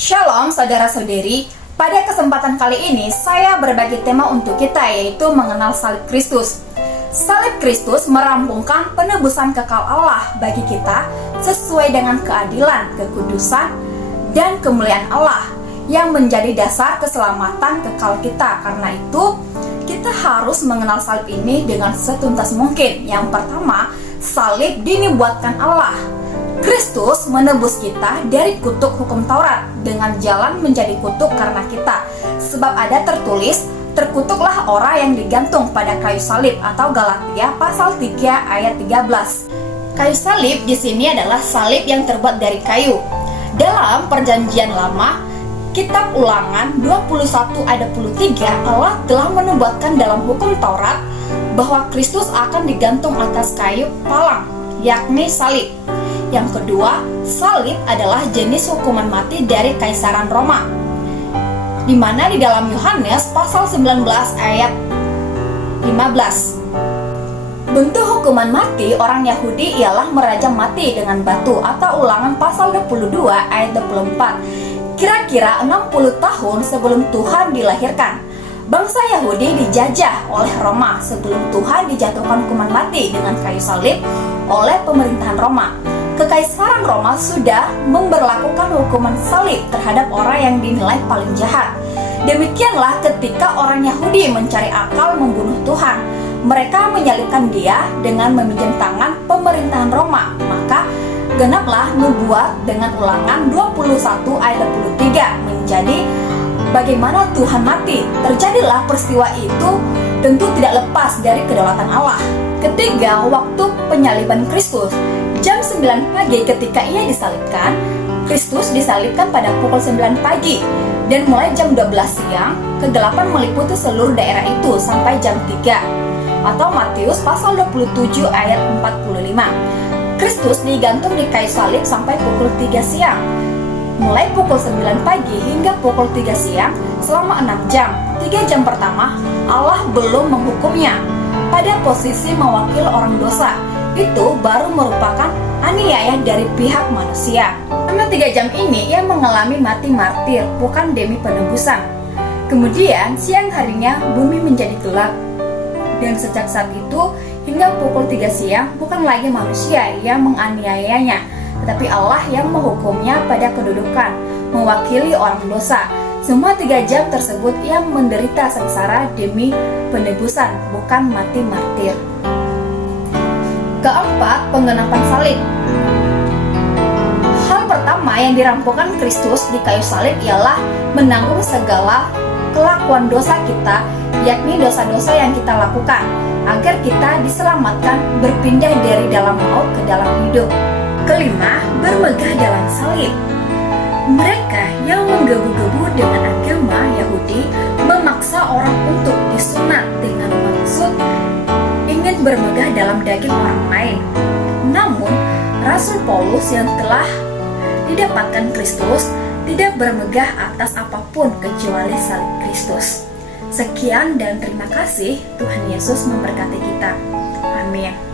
Shalom saudara-saudari, pada kesempatan kali ini saya berbagi tema untuk kita, yaitu mengenal salib Kristus. Salib Kristus merampungkan penebusan kekal Allah bagi kita sesuai dengan keadilan, kekudusan, dan kemuliaan Allah yang menjadi dasar keselamatan kekal kita. Karena itu, kita harus mengenal salib ini dengan setuntas mungkin. Yang pertama, salib dinubuatkan Allah. Kristus menebus kita dari kutuk hukum Taurat dengan jalan menjadi kutuk karena kita. Sebab ada tertulis, terkutuklah orang yang digantung pada kayu salib, atau Galatia pasal 3 ayat 13. Kayu salib di sini adalah salib yang terbuat dari kayu. Dalam Perjanjian Lama, Kitab Ulangan 21 ayat 23, Allah telah menubuatkan dalam hukum Taurat bahwa Kristus akan digantung atas kayu palang, yakni salib. Yang kedua, salib adalah jenis hukuman mati dari Kaisaran Roma, di mana di dalam Yohanes pasal 19 ayat 15. Bentuk hukuman mati orang Yahudi ialah merajam mati dengan batu, atau Ulangan pasal 22 ayat 24. Kira-kira 60 tahun sebelum Tuhan dilahirkan, bangsa Yahudi dijajah oleh Roma sebelum Tuhan dijatuhkan hukuman mati dengan kayu salib oleh pemerintahan Roma. Kekaisaran Roma sudah memberlakukan hukuman salib terhadap orang yang dinilai paling jahat. Demikianlah ketika orang Yahudi mencari akal membunuh Tuhan, mereka menyalibkan dia dengan meminjam tangan pemerintahan Roma. Maka genaplah nubuat dengan Ulangan 21 ayat 23 menjadi bagaimana Tuhan mati. Terjadilah peristiwa itu tentu tidak lepas dari kedaulatan Allah. Ketiga, waktu penyaliban Kristus. Jam 9 pagi ketika ia disalibkan, Kristus disalibkan pada pukul 9 pagi. Dan mulai jam 12 siang, kegelapan meliputi seluruh daerah itu sampai jam 3. Atau Matius pasal 27 ayat 45. Kristus digantung di kayu salib sampai pukul 3 siang. Mulai pukul 9 pagi hingga pukul 3 siang selama 6 jam. 3 jam pertama, Allah belum menghukumnya. Pada posisi mewakili orang dosa, itu baru merupakan aniaya dari pihak manusia. Selama 3 jam ini ia mengalami mati martir, bukan demi penebusan. Kemudian siang harinya bumi menjadi gelap. Dan sejak saat itu hingga pukul 3 siang bukan lagi manusia yang menganiayanya, tetapi Allah yang menghukumnya pada kedudukan mewakili orang dosa. Semua 3 jam tersebut ia menderita sengsara demi penebusan, bukan mati martir. Keempat, penggenapan salib. Hal pertama yang dirampungkan Kristus di kayu salib ialah menanggung segala kelakuan dosa kita, yakni dosa-dosa yang kita lakukan, agar kita diselamatkan berpindah dari dalam maut ke dalam hidup. Kelima, bermegah dalam salib. Mereka yang menggebu-gebu dengan agama Yahudi memaksa orang untuk disunat dengan maksud ingin bermegah dalam daging orang lain. Namun, Rasul Paulus yang telah didapatkan Kristus tidak bermegah atas apapun kecuali salib Kristus. Sekian dan terima kasih. Tuhan Yesus memberkati kita. Amin.